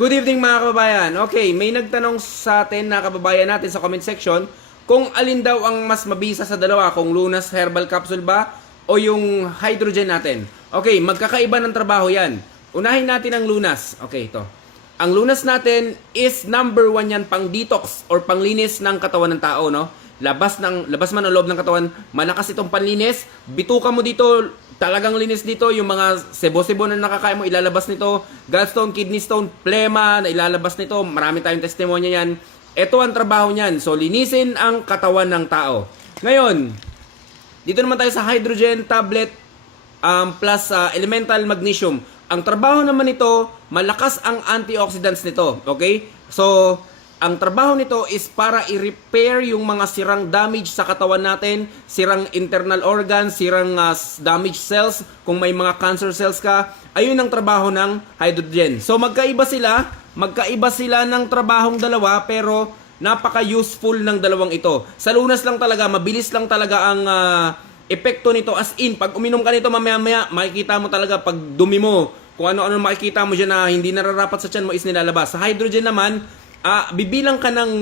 Good evening mga kababayan. Okay, may nagtanong sa atin na kababayan natin sa comment section kung alin daw ang mas mabisa sa dalawa, kung Lunas Herbal Capsule ba o yung hydrogen natin. Okay, magkakaiba ng trabaho yan. Unahin natin ang Lunas. Okay, ito. Ang Lunas natin is number 1 yan pang detox or panglinis ng katawan ng tao, no? Labas man ang loob ng katawan, malakas itong panlinis. Bituka mo dito, talagang linis dito. Yung mga sebo-sebo na nakakain mo, ilalabas nito. Gallstone, kidney stone, plema na ilalabas nito. Marami tayong testimonya yan. Ito ang trabaho niyan. So, linisin ang katawan ng tao. Ngayon, dito naman tayo sa hydrogen tablet plus elemental magnesium. Ang trabaho naman nito, malakas ang antioxidants nito. Okay? So, ang trabaho nito is para i-repair yung mga sirang damage sa katawan natin, sirang internal organs, sirang damaged cells, kung may mga cancer cells ka. Ayun ang trabaho ng hydrogen. So magkaiba sila ng trabahong dalawa, pero napaka-useful ng dalawang ito. Sa Lunas lang talaga, mabilis lang talaga ang epekto nito, as in, pag uminom ka nito mamaya-maya, makikita mo talaga pag dumi mo, kung ano-ano makikita mo dyan na hindi nararapat sa tiyan mo is nilalabas. Sa hydrogen naman, bibilang ka ng,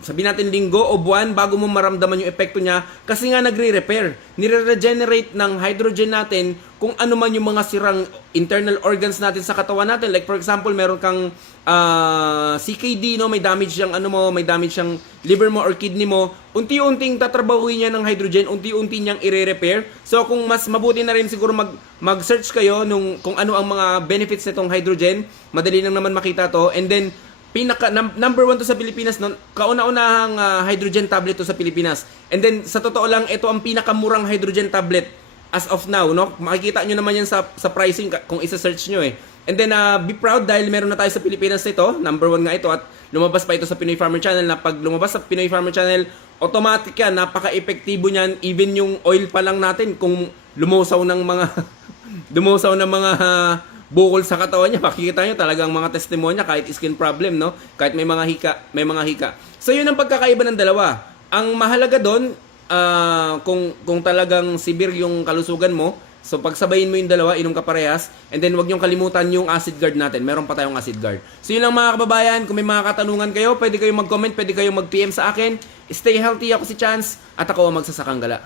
sabihin natin linggo o buwan bago mo maramdaman yung epekto niya kasi nga nagre-repair. Nire-regenerate ng hydrogen natin kung ano man yung mga sirang internal organs natin sa katawan natin. Like for example, meron kang CKD, no? May damage siyang may damage siyang liver mo or kidney mo. Unti-unting tatrabahuin niya ng hydrogen, unti-unti niyang i-repair. So kung mas mabuti na rin siguro mag-search kayo kung ano ang mga benefits nitong hydrogen, madali lang naman makita to. And then number 1 to sa Pilipinas, no? Kauna-unahang hydrogen tablet to sa Pilipinas. And then sa totoo lang, ito ang pinakamurang hydrogen tablet as of now, no? Makikita nyo naman yan sa pricing kung isa-search nyo eh. And then be proud dahil meron na tayo sa Pilipinas ito. Number 1 nga ito at lumabas pa ito sa Pinoy Farmer Channel, na pag lumabas sa Pinoy Farmer Channel, automatic yan, napaka-epektibo niyan. Even yung oil pa lang natin, kung lumusaw ng mga bukol sa katawan niya, makikita nyo talagang mga testimonya, kahit skin problem, no? Kahit may mga hika. So yun ang pagkakaiba ng dalawa. Ang mahalaga doon, kung talagang severe yung kalusugan mo, so pagsabayin mo yung dalawa, inom ka parehas, and then wag niyong kalimutan yung acid guard natin. Meron pa tayong acid guard. So yun lang mga kababayan, kung may mga katanungan kayo, pwede kayong mag-comment, pwede kayong mag-PM sa akin. Stay healthy, ako si Chance, at ako ang magsasakang gala.